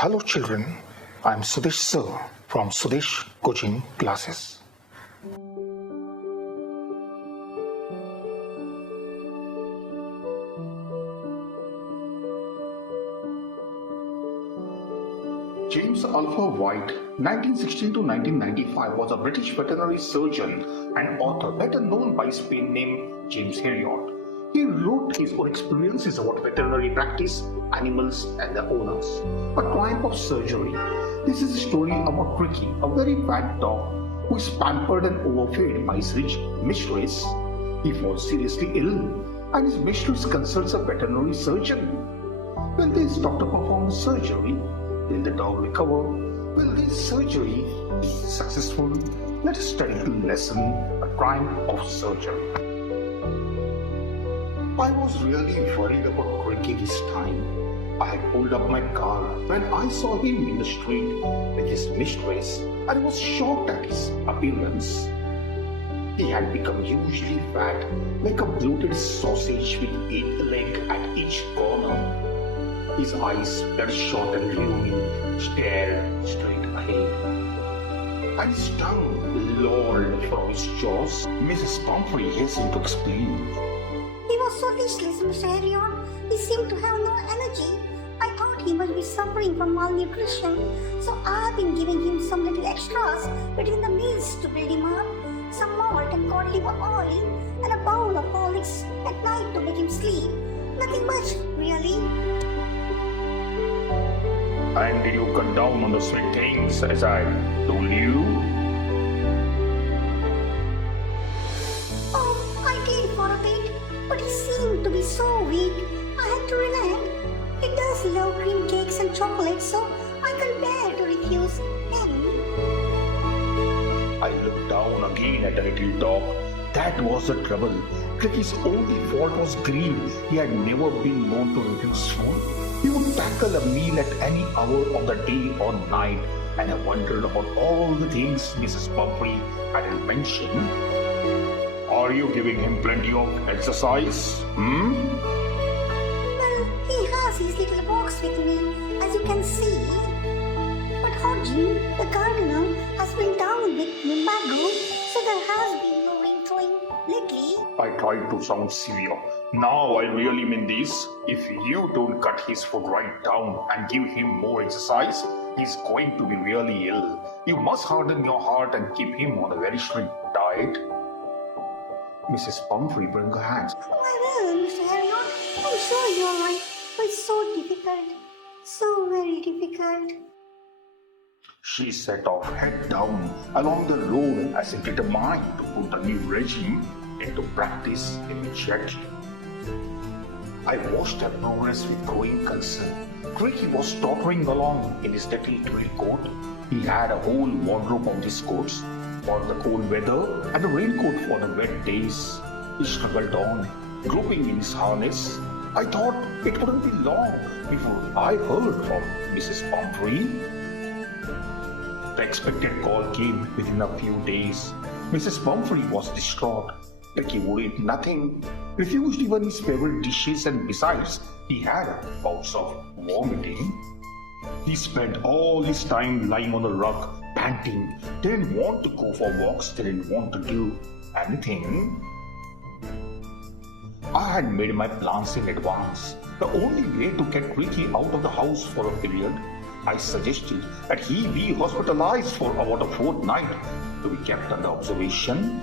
Hello children, I am Sudesh sir from Sudesh Coaching Classes. James Alpha White, 1916 to 1995, was a British veterinary surgeon and author, better known by his pen name James Herriot. He wrote his own experiences about veterinary practice, animals and their owners. A triumph of surgery. This is a story about Ricky, a very bad dog who is pampered and overfed by his rich mistress. He falls seriously ill and his mistress consults a veterinary surgeon. When this doctor performs surgery, will the dog recover? Will this surgery be successful? Let us study the lesson, a triumph of surgery. I was really worried about Ricky this time. I had pulled up my car when I saw him in the street with his mistress and was shocked at his appearance. He had become hugely fat, like a bloated sausage with 8 legs at each corner. His eyes, bloodshot and gloomy, stared straight ahead. And his tongue lolled from his jaws. Mrs. Pumphrey hastened to explain. He was so tasteless, Mr. Herriot. He seemed to have no energy. I thought he must be suffering from malnutrition, so I have been giving him some little extras between the meals to build him up. Some malt and cod liver oil, and a bowl of Horlicks at night to make him sleep. Nothing much, really. And did you cut down on the sweet things as I told you? Oh, I did for a bit, but he seemed to be so weak. I had to relent. He does love cream cakes and chocolates, so I can't bear to refuse him. I looked down again at the little dog. That was the trouble. Ricky's only fault was greed. He had never been known to refuse food. He would tackle a meal at any hour of the day or night, and I wondered about all the things Mrs. Pumphrey hadn't mentioned. Are you giving him plenty of exercise? Well, he has his little box with me, as you can see. But Hodgin, the gardener, has been down with lumbago, so there has been no rain flowing lately. I tried to sound severe. Now I really mean this. If you don't cut his food right down and give him more exercise, he's going to be really ill. You must harden your heart and keep him on a very strict diet. Mrs. Pumphrey bring her hands. I will, Mr. Herriot. I'm sure you're right. But it's so difficult. So very difficult. She set off head down along the road as if determined to put the new regime into practice immediately. I watched her progress with growing concern. Ricky was tottering along in his little tweed coat. He had a whole wardrobe of these coats for the cold weather and a raincoat for the wet days. He struggled on, groping in his harness. I thought it wouldn't be long before I heard from Mrs. Pumphrey. The expected call came within a few days. Mrs. Pumphrey was distraught. Ricky would eat nothing, refused even his favorite dishes, and besides, he had bouts of vomiting. He spent all his time lying on the rug, panting, didn't want to go for walks, didn't want to do anything. I had made my plans in advance. The only way to get Ricky out of the house for a period, I suggested that he be hospitalized for about a fortnight to be kept under observation.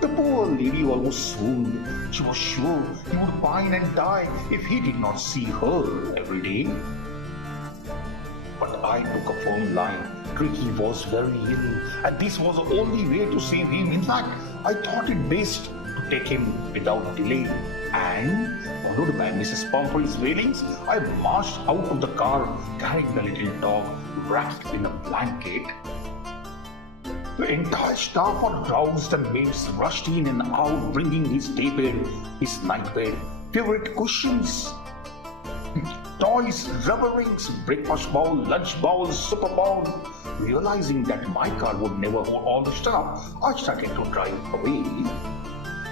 The poor lady almost swooned. She was sure he would pine and die if he did not see her every day. But I took a firm line. Ricky was very ill, and this was the only way to save him. In fact, I thought it best to take him without delay. And, followed by Mrs. Pumphrey's wailings, I marched out of the car carrying the little dog wrapped in a blanket. The entire staff were roused and maids rushed in and out, bringing his daybed, his nightbed, favorite cushions, toys, rubber rings, breakfast bowl, lunch bowl, supper bowl. Realizing that my car would never hold all the stuff, I started to drive away.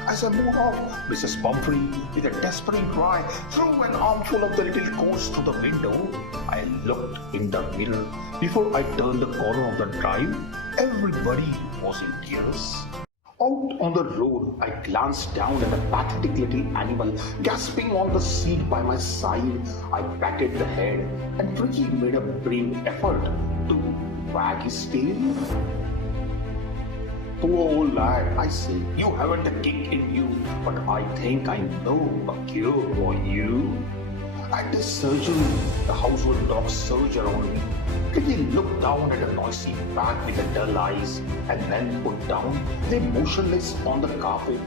As I moved off, Mrs. Pumphrey, with a desperate cry, threw an armful of the little coats through the window. I looked in the mirror. Before I turned the corner of the drive, everybody was in tears. Out on the road, I glanced down at a pathetic little animal gasping on the seat by my side. I patted the head, and Ricky made a brave effort to wag his tail. Poor old lad, I said, you haven't a kick in you, but I think I know a cure for you. At this surgery, the household dogs surged around me. Ricky looked down at a noisy bag with the dull eyes and then put down, lay motionless on the carpet.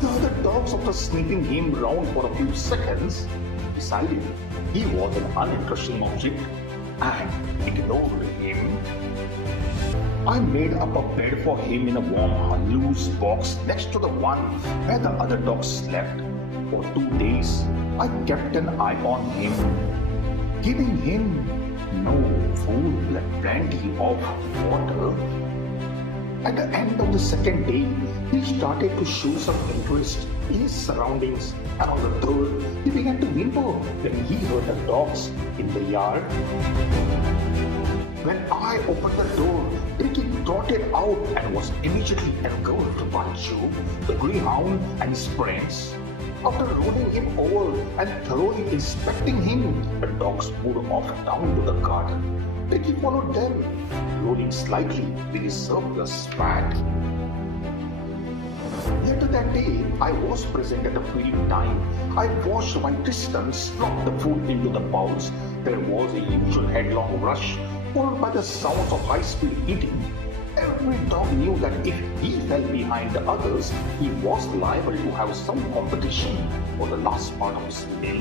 The other dogs, after sniffing him round for a few seconds, decided he was an uninteresting object and ignored him. I made up a bed for him in a warm, loose box next to the one where the other dogs slept. For 2 days, I kept an eye on him, giving him no food but plenty of water. At the end of the second day, he started to show some interest in his surroundings, and on the third, he began to whimper when he heard the dogs in the yard. When I opened the door, Ricky trotted out and was immediately engulfed by Joe, the greyhound, and his friends. After rolling him over and thoroughly inspecting him, the dogs moved off down to the garden. Ricky followed them, rolling slightly with his surplus fat. Later that day, I was present at the feeding time. I watched my Tristan slop the food into the bowls. There was a usual headlong rush, followed by the sounds of high-speed eating. Every dog knew that if he fell behind the others, he was liable to have some competition for the last part of his meal.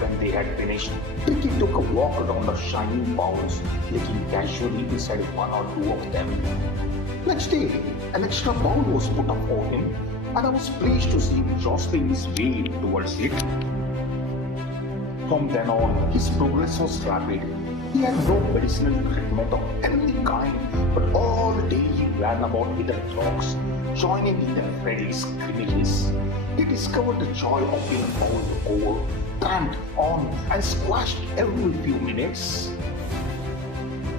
When they had finished, Ricky took a walk around the shining bowls, licking casually inside one or two of them. Next day, an extra bowl was put up for him, and I was pleased to see him jostling his way towards it. From then on, his progress was rapid. He had no medicinal treatment of any kind, but all day he ran about with the dogs, joining in their friendly scrimmages. He discovered the joy of being bowled over, tramped on, and squashed every few minutes.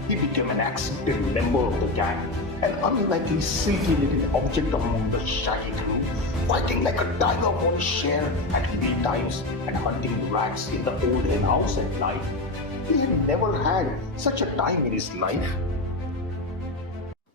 He became an accepted member of the gang, an unlikely silky little object among the shaggy crew, fighting like a tiger for his share at meal times and hunting rats in the old hen house at night. He had never had such a time in his life.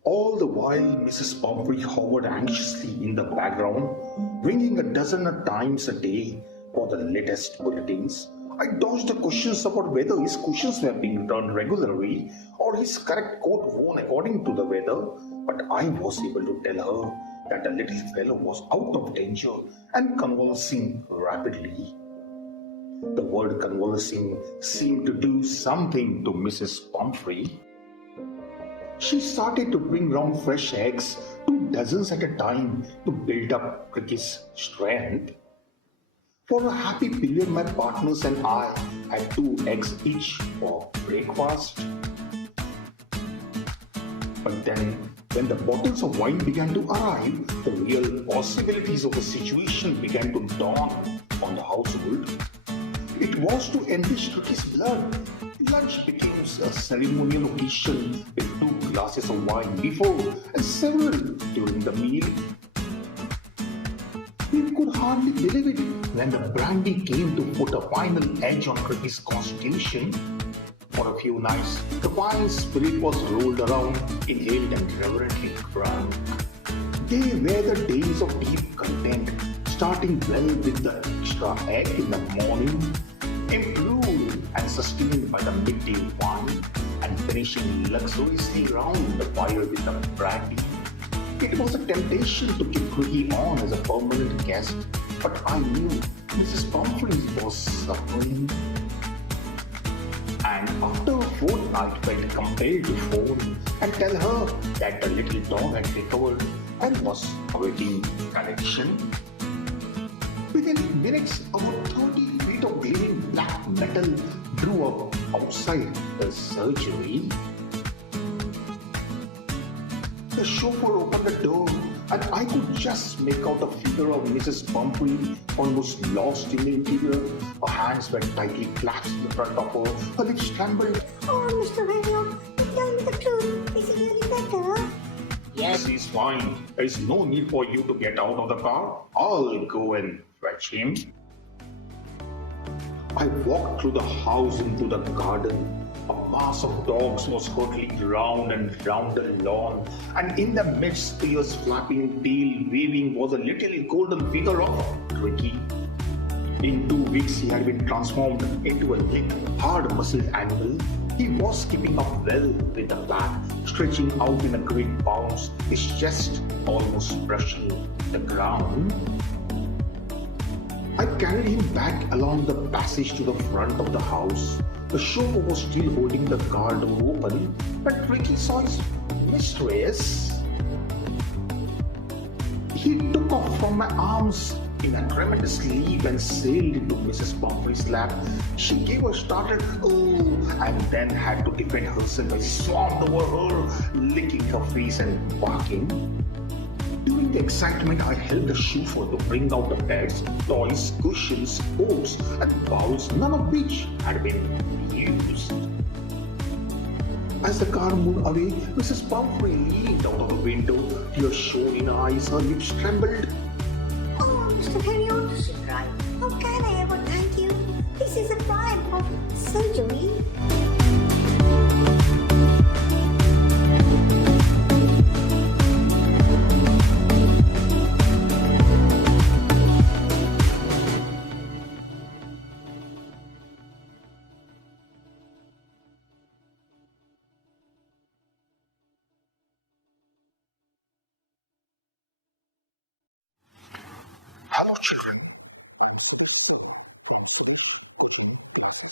All the while, Mrs. Pumphrey hovered anxiously in the background, ringing a dozen times a day for the latest bulletins. I dodged the questions about whether his cushions were being returned regularly or his correct coat worn according to the weather, but I was able to tell her that the little fellow was out of danger and convalescing rapidly. The word convalescing seemed to do something to Mrs. Pumphrey. She started to bring round fresh eggs, 2 dozens at a time, to build up Ricky's strength. For a happy period, my partners and I had 2 eggs each for breakfast. But then, when the bottles of wine began to arrive, the real possibilities of the situation began to dawn on the household. It was to enrich Ricky's blood. Lunch became a ceremonial occasion with 2 glasses of wine before and several during the meal. We could hardly believe it when the brandy came to put a final edge on Ricky's constitution. For a few nights, the wine spirit was rolled around, inhaled and reverently drunk. They were the days of deep content, starting well with the extra egg in the morning, improved and sustained by the midday wine, and finishing luxuriously round the fire with the brandy. It was a temptation to keep Ricky on as a permanent guest, but I knew Mrs. Pumphrey was suffering. And after a fortnight, felt compelled to phone and tell her that the little dog had recovered and was awaiting collection. Within minutes, about 30 feet of gleaming black metal drew up outside the surgery. The chauffeur opened the door, and I could just make out the figure of Mrs. Pumphrey almost lost in the interior. Her hands were tightly clasped in front of her. Her lips trembled. Oh, Mr. Herriot, tell me the truth. Is he really better? Yes, he's fine. There's no need for you to get out of the car. I'll go and fetch him. I walked through the house into the garden. A mass of dogs was hurtling round and round the lawn, and in the midst, his flapping tail waving was a little golden figure of Ricky. In 2 weeks, he had been transformed into a thick, hard-muscled animal. He was keeping up well with the back, stretching out in a great bounce, his chest almost brushing the ground. I carried him back along the passage to the front of the house. The chauffeur was still holding the car door open, but Ricky saw his mistress. He took off from my arms in a tremendous leap and sailed into Mrs. Pumphrey's lap. She gave a startled "ooh" and then had to defend herself. I swarmed over her, licking her face and barking. During the excitement, I held the chauffeur to bring out the beds, toys, cushions, coats, and bowls, none of which had been used. As the car moved away, Mrs. Pumphrey leaned out of the window. Tears shone in her eyes, her lips trembled. Oh, Mr. Herriot, she cried. How can I ever thank you? This is a crime of surgery. Hello children, I'm Sudesh from Sudesh Coaching Classes.